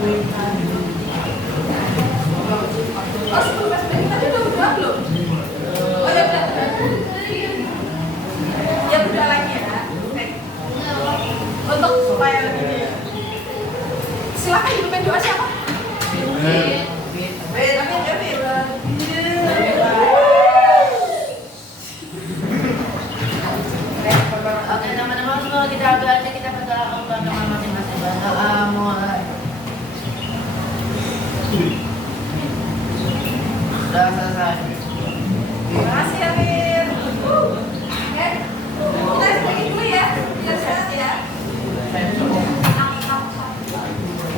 Oh, sebelum PSBB tadi udah belum? Oh ya udah. Ya udah lagi ya. Oke. Untuk supaya lebih silakan dipimpin doa siapa? Oke, teman-teman semua kita belajar, kita berdoa Allah dengan masing-masing. Berdoa mulai. Sudah selesai. Terima kasih Amir. Oke. Kita sedikit dulu ya. Biar sehat ya.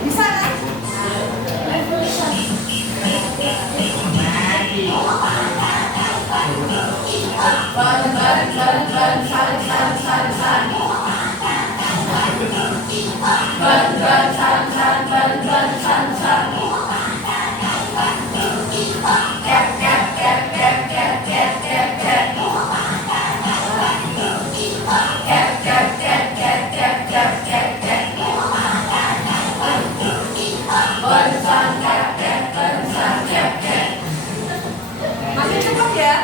Bisa kan? Masih cepat ya.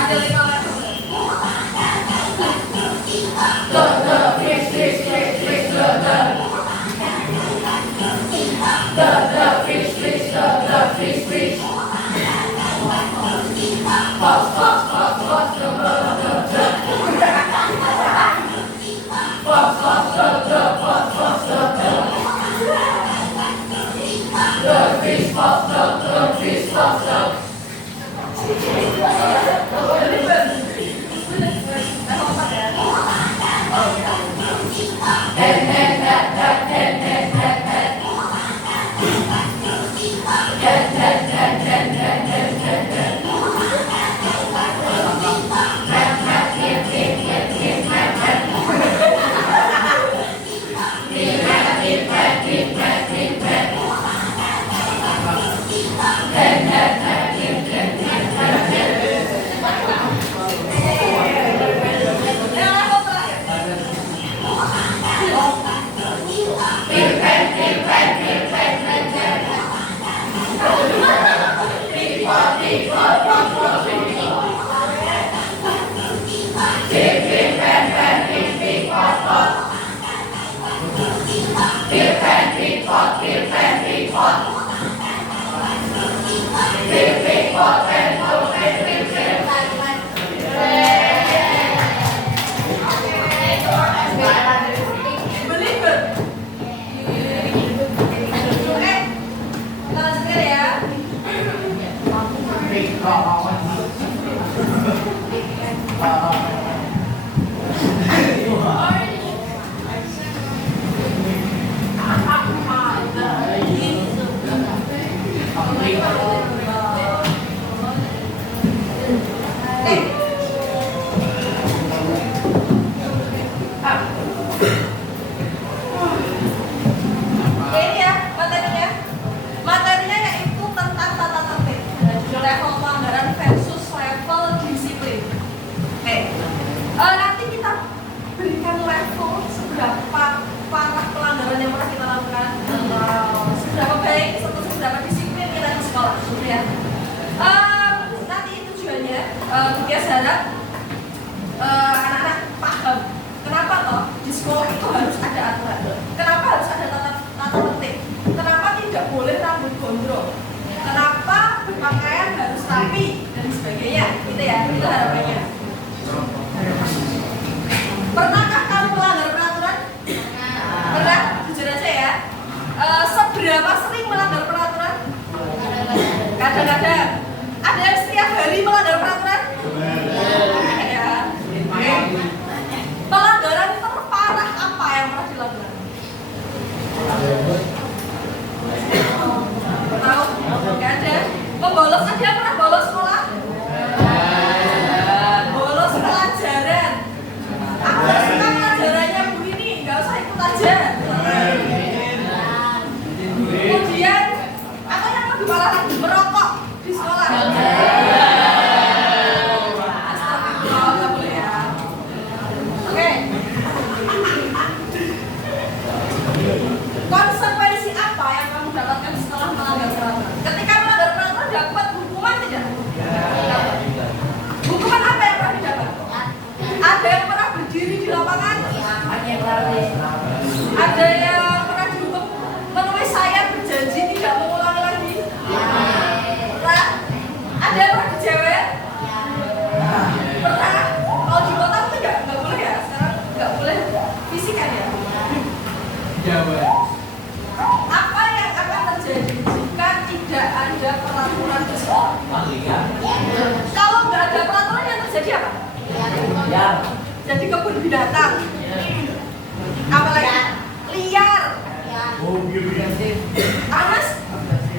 Ada 5 level. Dia harap anak-anak paham kenapa toh di sekolah itu harus ada aturan, kenapa harus ada tata tertib, kenapa tidak boleh rambut gondrong, kenapa berpakaian harus rapi dan sebagainya, gitu ya, itu harapannya. Pernahkah kamu melanggar peraturan? Pernah? Jujur aja ya. Seberapa sering melanggar peraturan? Kadang-kadang. Ada yang setiap hari melanggar peraturan? Ya. Pelanggaran Apa yang akan terjadi jika tidak ada peraturan di sekolah? Kalau nggak ada peraturan yang terjadi apa? Jadi kebun binatang. Apalagi liar. Anas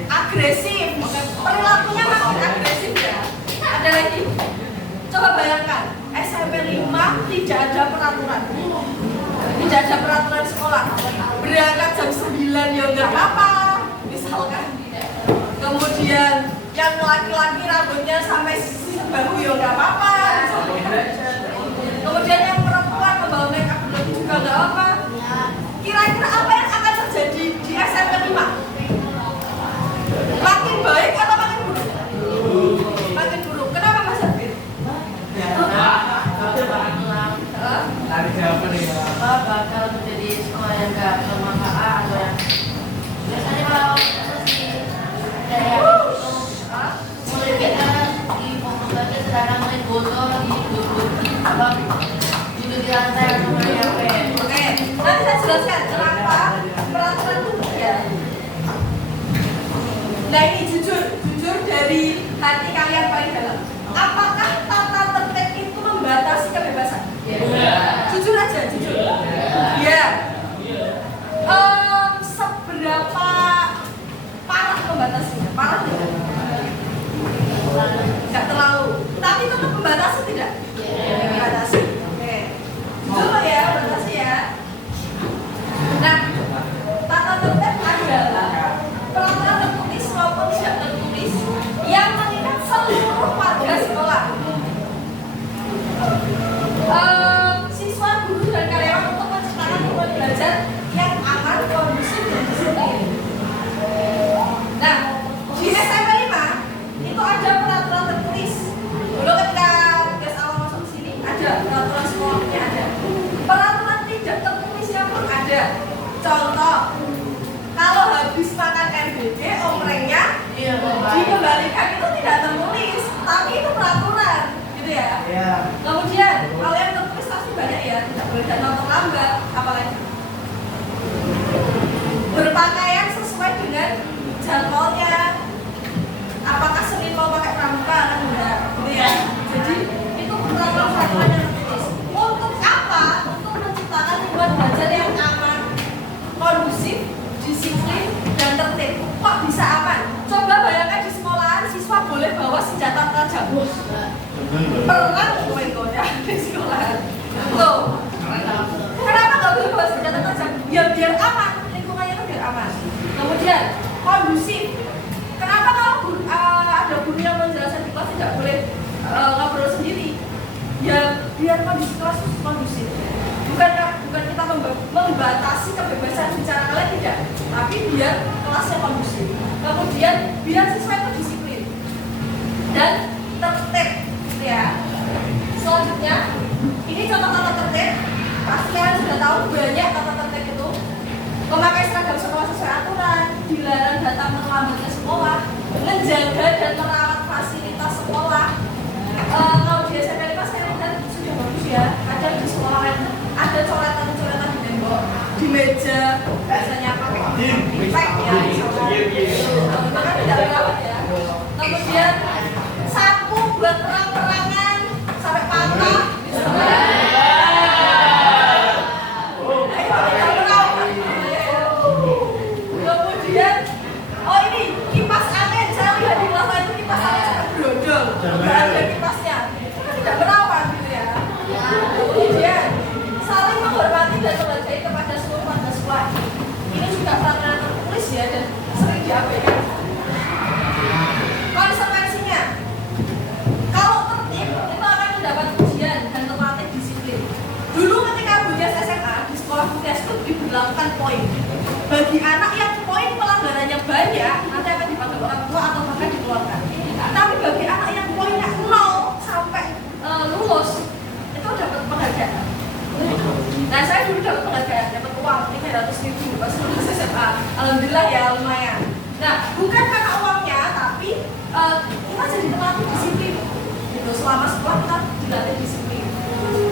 agresif. Perilakunya makin agresif ya. Ada lagi. Coba bayangkan, SMP 5 tidak ada peraturan. Tidak ada peraturan sekolah. Berangkat jam 9 ya nggak apa-apa, misalkan. Kemudian yang laki-laki rambutnya sampai bahu ya nggak apa-apa, misalkan. Kemudian yang perempuan membawa make up berlebih juga nggak apa. Kira-kira apa yang akan terjadi di SMP 5? Makin baik atau makin buruk? Makin buruk. Kenapa Mas Zabir? Bakal menjadi sekolah yang gak bermanfaat atau yang biasanya kalau kayak mulai kita di pembukaan sekarang main botol di duduk di lantai atau main HP. Oke, nanti saya jelaskan kenapa peraturan itu ya. Nah ini jujur dari hati kalian paling dalam. Apakah tata tertib itu membatasi kebebasan? Jujur aja, jujur. Ya. Seberapa parah membatasinya? Parah tidak? Enggak terlalu. Tapi itu membatasi tidak? Membatasi. Oke. Jujur ya, membatasi ya. Nah, tata tertib adalah peraturan tertulis maupun tidak tertulis yang mengikat seluruh warga sekolah. Siswa, guru, dan karyawan untuk menciptakan lingkungan belajar yang aman, kondusif, dan disiplin. Nah, di SMP 5 itu ada peraturan tertulis. Dulu ketika guys awal masuk sini ada peraturan sekolahnya ada. Peraturan tidak tertulisnya pun ada. Contoh, kalau habis makan MBG, omrengnya dikembalikan itu tidak tertulis, tapi itu peraturan, gitu ya. Kemudian kalau yang tertulis pasti banyak ya, tidak boleh datang terlambat, apalagi berpakaian sesuai dengan jadwalnya. Apakah Senin mau pakai pramuka kan enggak, gitu ya. Jadi itu peraturan yang tertulis. Untuk apa? Untuk menciptakan lingkungan belajar yang aman, kondusif, disiplin, dan tertib. Kok bisa aman? Coba bayangkan di sekolahan siswa boleh bawa senjata tajam. Perang ya di sekolahan. Tuh. Kenapa nggak boleh bawa senjata tajam? Ya biar aman, lingkungannya itu biar aman. Kemudian kondusif. Kenapa kalau ada guru yang menjelaskan di kelas tidak boleh ngobrol sendiri? Ya biar kondisi kelas kondusif. Bukan kita membatasi kebebasan bicara kalian tidak, tapi biar kelasnya kondusif. Kemudian biar siswa itu disiplin dan tertib, ya. Selanjutnya, ini contoh tata tertib. Pasti kalian sudah tahu banyak tata tertib itu. Memakai seragam sekolah sesuai aturan, dilarang datang terlambat ke sekolah, menjaga dan merawat fasilitas sekolah. Kalau di SMP 5 sekarang kan sudah bagus ya. Ada di sekolah lain ada coretan-coretan di tembok, di meja, biasanya pakai pipek ya, misalkan tidak merawat ya. Kemudian sapu buat perang-perangan sampai patah. Kemudian, oh ini kipas angin, saya lihat di kelas lain itu kipas angin sampai brodol, nggak ada kipasnya, itu kan tidak merawat gitu ya. Kemudian saling menghormati dan menghargai kepada seluruh warga sekolah. Ini juga peraturan tertulis ya dan sering diabaikan. Konsekuensinya, kalau tertib itu akan mendapat ujian dan terlatih disiplin. Dulu ketika Budias SMA di sekolah Budias itu diberlakukan poin. Bagi anak yang poin pelanggarannya banyak, nanti akan dipanggil orang tua atau bahkan dikeluarkan. Tapi bagi anak yang poinnya 0 sampai lulus, itu dapat penghargaan. Nah saya dulu dapat penghargaan, dapat uang 500.000 pas lulus SMA. Alhamdulillah ya lumayan. Nah bukan karena uangnya, tapi kita jadi terlatih disiplin. Gitu. Selama sekolah kita dilatih disiplin.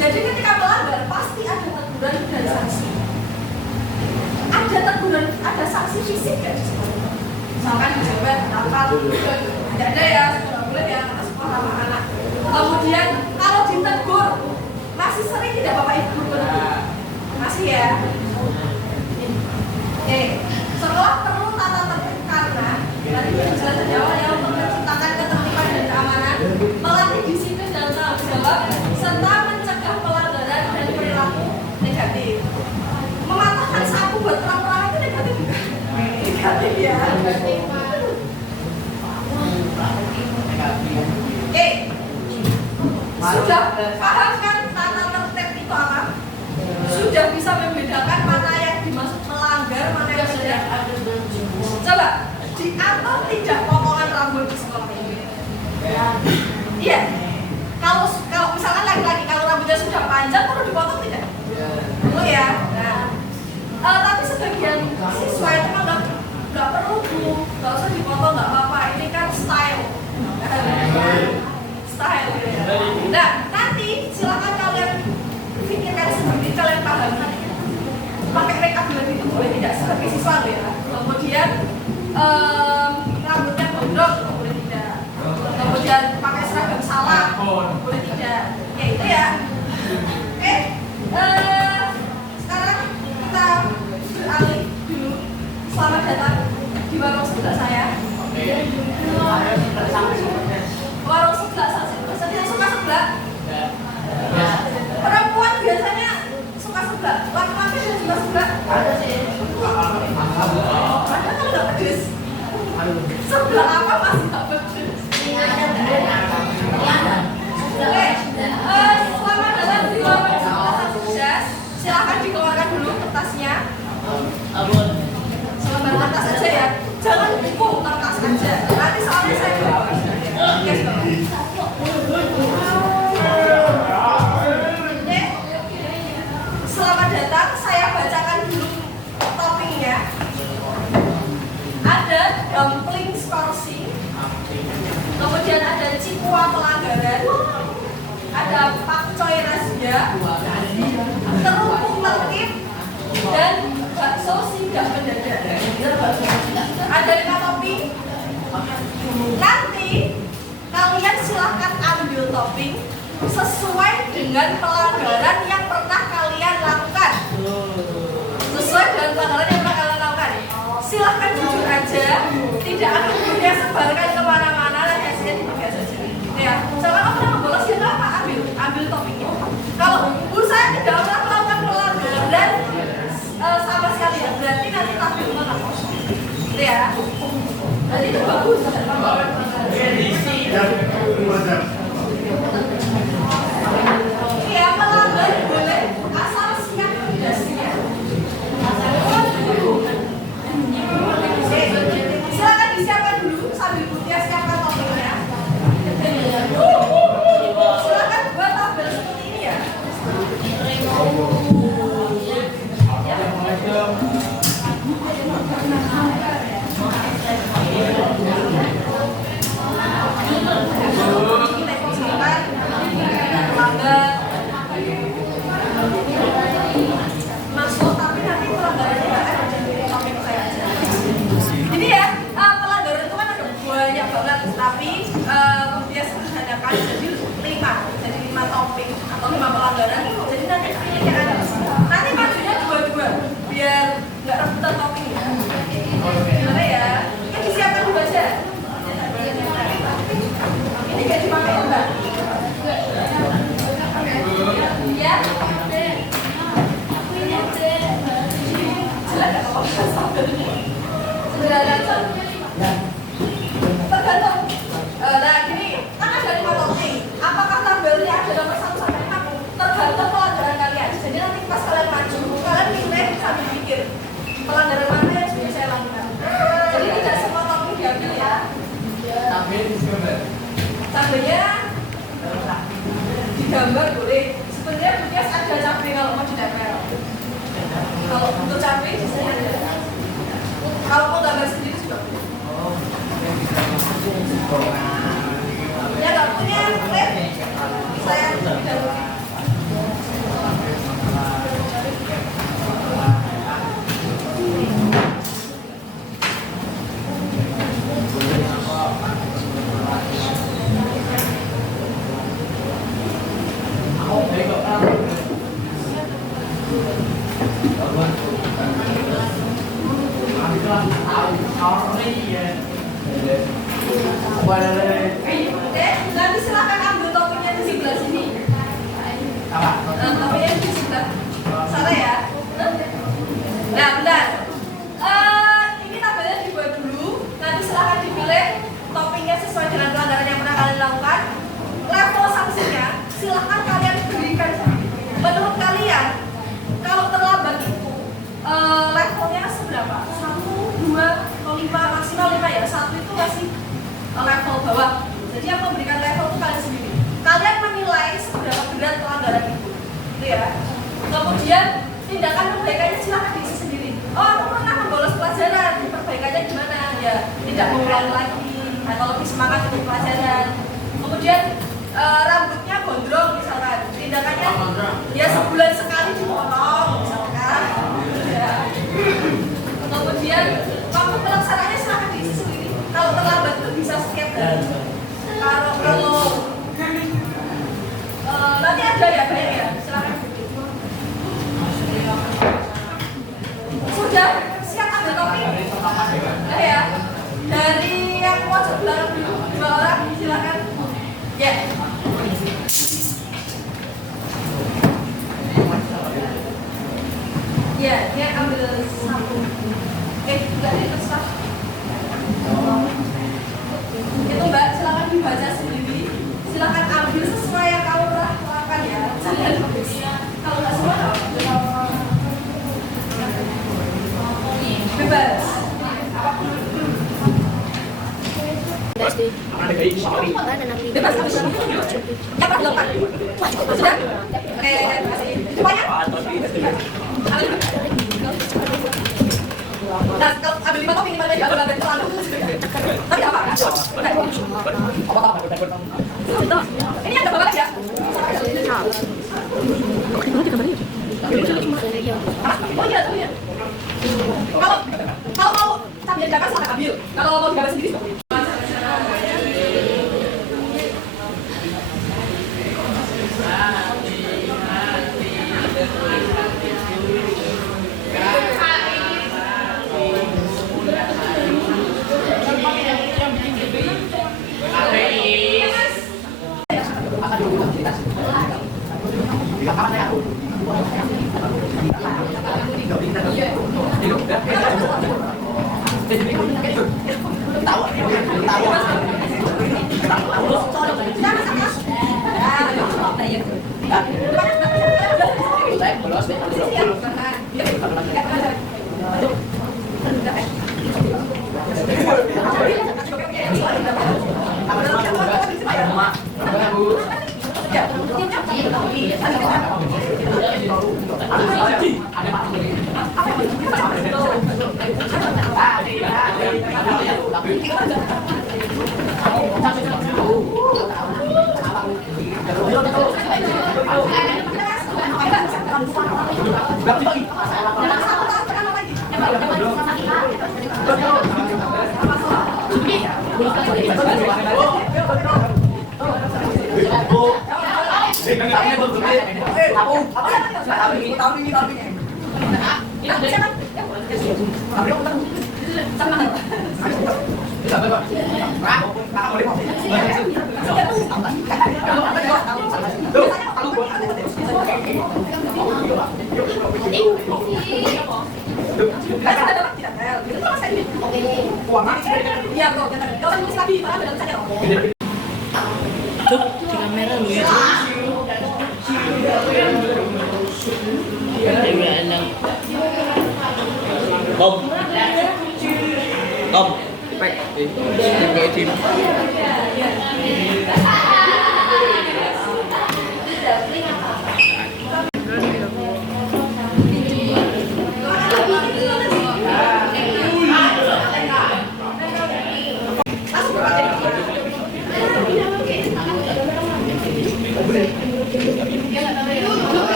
Jadi ketika melanggar pasti ada teguran dan sanksi. ada teguran, ada sanksi fisik nggak di sekolah? Misalkan dijawab kenapa? Tidak ada ya, nggak boleh ya anak sekolah sama anak. Kemudian kalau ditegur masih sering tidak bapak ibu berhenti? Masih ya. Oke, sekolah perlu tata tertib karena tadi jelas di awal ya untuk menciptakan ketertiban dan keamanan, melatih disiplin dan tanggung jawab, serta mencegah pelanggaran dan perilaku negatif. Mematahkan sapu buat terang-terangan itu negatif juga. Negatif ya. Oke, sudah paham kan tata tertib itu apa? Sudah bisa membedakan mana yang dimaksud melanggar, mana yang tidak. Coba diatur tidak potongan rambut di sekolah ini. Iya. Kalau misalkan laki-laki kalau rambutnya sudah panjang perlu dipotong tidak? Perlu ya. Nah, tapi sebagian siswa itu memang nggak perlu bu, nggak usah dipotong nggak apa-apa. Ini kan style. Style. Nah, nanti silakan kalian pikirkan sendiri, kalian paham. Pakai make up itu boleh tidak sebagai siswa ya. Kemudian rambutnya gondrong boleh tidak. Kemudian pakai seragam salah boleh tidak. Ya itu ya. Oke. Sekarang kita beralih dulu. Selamat datang di warung sebelah saya. Warung sebelah saya. Saya suka sebelah. Perempuan biasanya suka sebelah. Laki-laki juga suka sebelah. Ada sih. Ada kalau nggak pedes. Sebelah apa masih nggak pedes? Oke, selamat datang di warung sebelah saya. Silakan dikeluarkan dulu kertasnya. Selembar kertas aja ya. Jangan buku kertas aja. Nanti soalnya saya bawa. Yes, selamat datang. Saya bacakan dulu topiknya. Ada dumpling skorsing, kemudian ada cikua pelanggaran, ada pakcoy razia, terupuk tertib, dan bakso sidak mendadak. Ada 5 topik. Nanti kalian silahkan ambil topik sesuai dengan pelanggaran yang pernah kalian lakukan. Sesuai dengan pelanggaran yang pernah kalian lakukan. Silahkan jujur aja, tidak akan kemudian sebarkan kemana-mana dan hasilnya dipakai saja. Ya, jangan apa nama bolos ya apa ambil topiknya. Kalau saya tidak pernah melakukan pelanggaran sama sekali ya, berarti nanti tampil mana kosong. Ya, jadi itu bagus. Iya, melanggar boleh asal siap pedasnya. Silakan disiapkan dulu sambil Butia siapkan topiknya. Silakan buat tabel seperti ini ya. Masuk tapi nanti pelanggarannya nggak ada di topik saya aja. Jadi ya pelanggaran itu kan ada banyak banget, tapi dia sederhanakan jadi 5 topik atau 5 pelanggaran. Jadi nanti pilihnya ada. Nanti majunya 2-2 biar nggak rebutan topik ya. Gimana ya? Ini disiapkan dulu aja. Ini kayak dipakai mbak. Ya. Tergantung. Nah gini, kan ada 5 topik. Apakah tabelnya ada nomor 1 sampai 5? Tergantung pelanggaran kalian. Jadi nanti pas kalian maju, kalian pilih sambil pikir pelanggaran mana yang sudah saya lakukan. Jadi tidak semua topik diambil ya. Tabelnya digambar boleh. Sebenarnya Bukias ada cabai kalau mau ditempel. Kalau untuk cabai biasanya ada. Kalau mau gambar sendiri juga boleh. Oke, nanti silakan ambil topinya di sebelah sini. Topinya di sebelah sana ya. Nah, bentar. Ini tabelnya dibuat dulu. Nanti silakan dipilih toppingnya sesuai dengan pelanggaran yang pernah kalian lakukan. Level sanksinya silakan kalian berikan sendiri. Menurut kalian, kalau terlambat itu levelnya seberapa? 1, 2, atau 5, maksimal 5 ya. 1 itu masih level bawah. Jadi yang memberikan level itu kalian sendiri. Kalian menilai seberapa berat pelanggaran itu, gitu ya. Kemudian tindakan perbaikannya silakan diisi sendiri. Oh, aku pernah membolos pelajaran, perbaikannya gimana? Ya, tidak mengulangi lagi atau lebih semangat untuk pelajaran. Kemudian rambutnya gondrong misalkan, tindakannya ya sebulan sekali dipotong misalkan. Ya. Kemudian waktu pelaksanaannya silakan diisi sendiri. Kalau terlambat itu bisa setiap hari. Kalau nanti ada ya banyak ya, silakan. Sudah siap ambil topi? Ya. Dari yang pojok belakang dulu, 2 orang silakan. Ya. Ya, dia ambil 1. Enggak terserah. Itu Mbak, silakan dibaca sendiri. Silakan ambil sesuai yang kamu pernah lakukan ya. Jangan kalau nggak semua bebas. Bebas kamu dapat lepas. Sudah? Oke, terima kasih. Semuanya? Nah, kalau ambil 5 topping gimana ya? Kalau nggak terlalu. Tapi apa? Ini ada berapa lagi ya? Oh iya. Kalau mau sambil digambar silahkan ambil. Kalau mau digambar sendiri.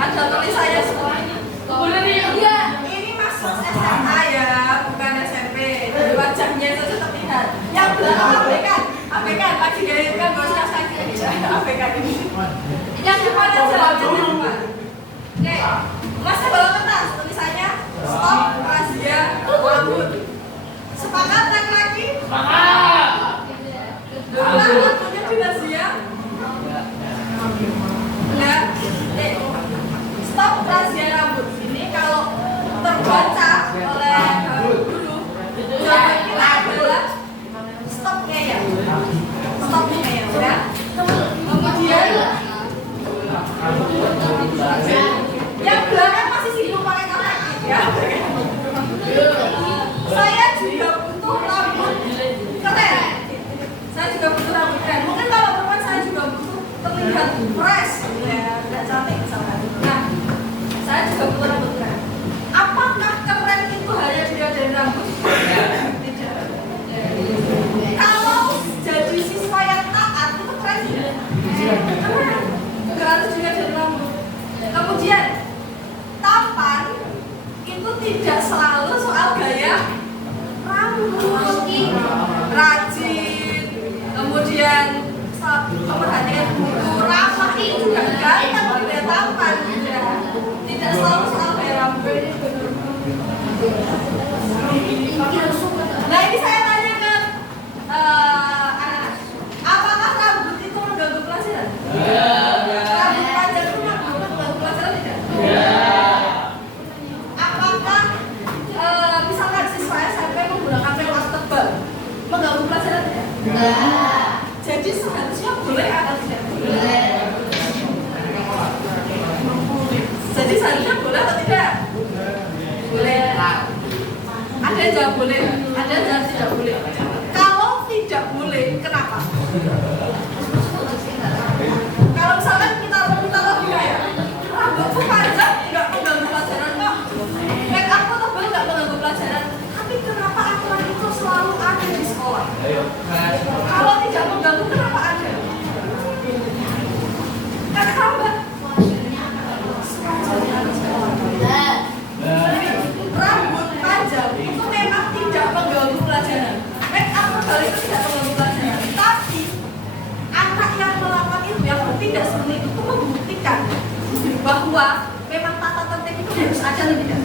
Ada tulisannya semua. Ini masuk SMA ya, bukan SMP. Dari wajahnya saja terlihat. Yang belakang abaikan, abaikan. Lagi gaya kan gak usah sakit. Abaikan ini. Yang depan aja, yang depan. Oke, masih bawa kertas tulisannya stop razia rambut. Sepakat laki-laki? Sepakat. Rambutnya di razia? Enggak. Stop razia rambut. Ini kalau terbaca oleh guru, jawaban kita adalah stop ngeyel. Stop ngeyel ya. Kemudian yang belakang masih sibuk pakai kata ya. Saya juga butuh rambut keren. Saya juga butuh rambut keren. Mungkin kalau perempuan saya juga butuh terlihat fresh ya, dan cantik misalkan. Nah, saya juga butuh rambut keren. Apakah keren itu hanya dilihat dari rambut? Tidak. Kalau jadi siswa yang taat itu keren tidak? Keren. Nggak harus dilihat dari rambut. Kemudian tampan itu tidak selalu soal gaya rambut, rajin, kemudian memperhatikan buku ramah itu juga ganteng, tidak tampan, tidak selalu soal boleh atau tidak? Boleh. Ada yang jawab boleh, ada yang jawab tidak boleh. Kalau tidak boleh, kenapa? Kalau misalkan kita logika ya, rambutku panjang nggak mengganggu pelajaran kok, make upku tebal nggak mengganggu pelajaran, tapi kenapa aturan itu selalu ada di sekolah? Kalau tidak mengganggu, kenapa ada? Karena kenapa? Rambut panjang itu memang tidak mengganggu pelajaran, make up tebal itu tidak mengganggu pelajaran, tapi anak yang melakukan itu, yang bertindak seperti itu membuktikan bahwa memang tata tertib itu harus ada atau tidak?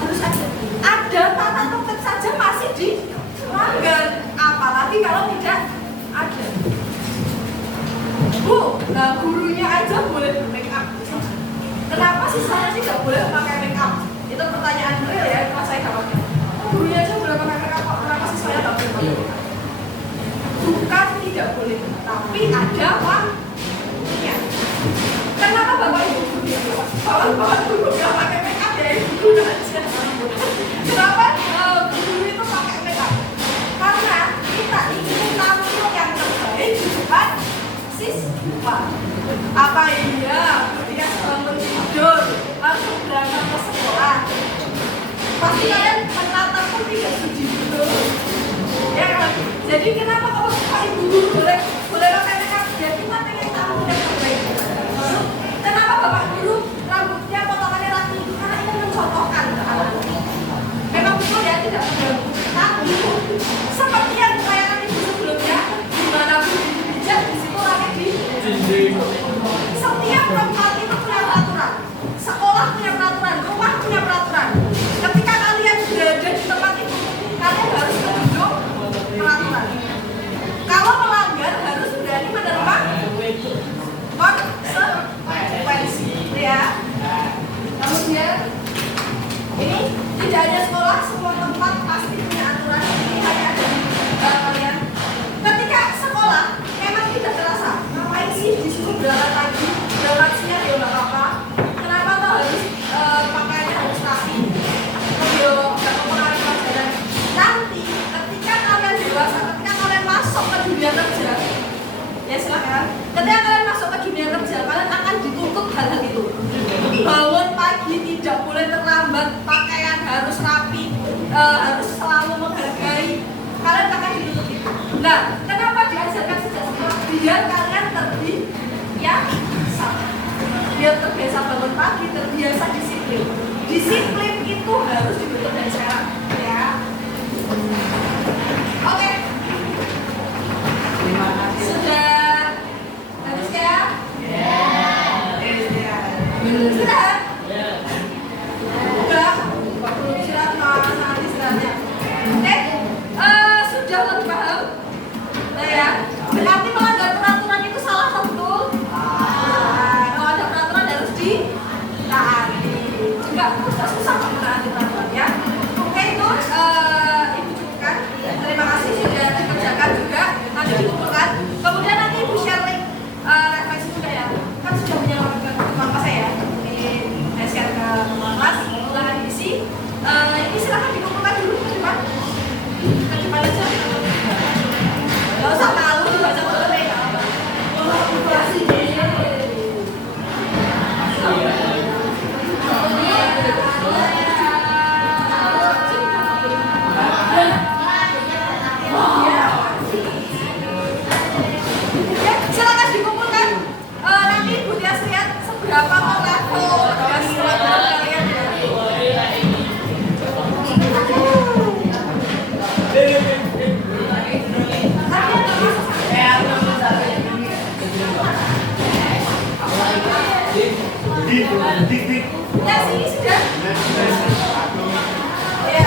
Harus ada. Ada tata tertib saja masih dilanggar, apalagi kalau tidak ada. Bu, nah gurunya aja boleh make up. Kenapa siswanya tidak boleh pakai make up? Itu pertanyaan real ya, pas saya dapatnya. Gurunya aja boleh pakai make up, kenapa siswanya tidak boleh pakai make up? Bukan tidak boleh, tapi ada waktunya. Kenapa bapak ibu bapak guru nggak pakai make up ya, ibu aja? Kenapa guru itu pakai make up? Karena kita ingin tampil yang terbaik di depan siswa. Apa iya dia bangun tidur langsung berangkat ke sekolah? Pasti kalian menatap pun tidak setuju dulu. Ya kan? Jadi kenapa kalau Pak Ibu guru boleh pakai make up? Ya kita pengen tahu yang terbaik. Kenapa Bapak guru rambutnya potongannya rapi? Karena ingin mencontohkan ke anak. Memang betul ya tidak mengganggu. Tapi seperti yang ditayangan ibu sebelumnya, dimana pun bijak di situ lagi di setiap tempat itu punya peraturan. Sekolah punya peraturan, rumah punya peraturan. Ketika kalian berada di tempat itu, kalian harus menunjuk peraturan. Kalau melanggar harus berani menerima konsekuensi, ya. Kemudian ini tidak hanya sekolah, semua tempat pasti punya aturan. Ini hanya ada di kalian. Ketika sekolah memang tidak terasa. Ngapain sih disuruh berangkat pagi, berangkat siang ya nggak apa-apa. Kenapa tuh harus pakaiannya harus rapi? Video nggak mempengaruhi pelajaran. Nanti ketika kalian dewasa, ketika kalian masuk ke dunia kerja, ya silakan. Ketika kalian masuk ke dunia kerja, kalian akan dituntut hal-hal itu. Bangun pagi tidak boleh terlambat, pakaian harus rapi, harus selalu menghargai. Kalian akan dituntut itu. Nah, kenapa diajarkan sejak sekolah? Biar kalian terbiasa. Biar terbiasa bangun pagi, terbiasa disiplin. Disiplin itu harus dibentuk dari sekarang, ya. Oke. Sudah habis ya? Sudah? Udah? Waktu istirahat nanti istirahatnya. Oke? Sudah lebih paham? Nah ya, berarti melanggar peraturan itu salah atau betul? Kalau ada peraturan harus ditaati. Enggak susah menaati peraturan ya. Oke, itu Ibu cukupkan. Terima kasih sudah dikerjakan juga. Nanti dikumpulkan. Kemudian nanti Ibu share link referensi juga ya. Kan sudah punya teman kelas saya ya. Ini saya share ke teman kelas. Ulangan diisi. Ini silahkan dikumpulkan dulu ke depan. Ke depan aja. Gak usah malu baca boleh. Kolaborasi silakan dikumpulkan. Nanti Ibu Tias lihat seberapa level dan pelajaran kalian ya. Ya sini sudah. Ya.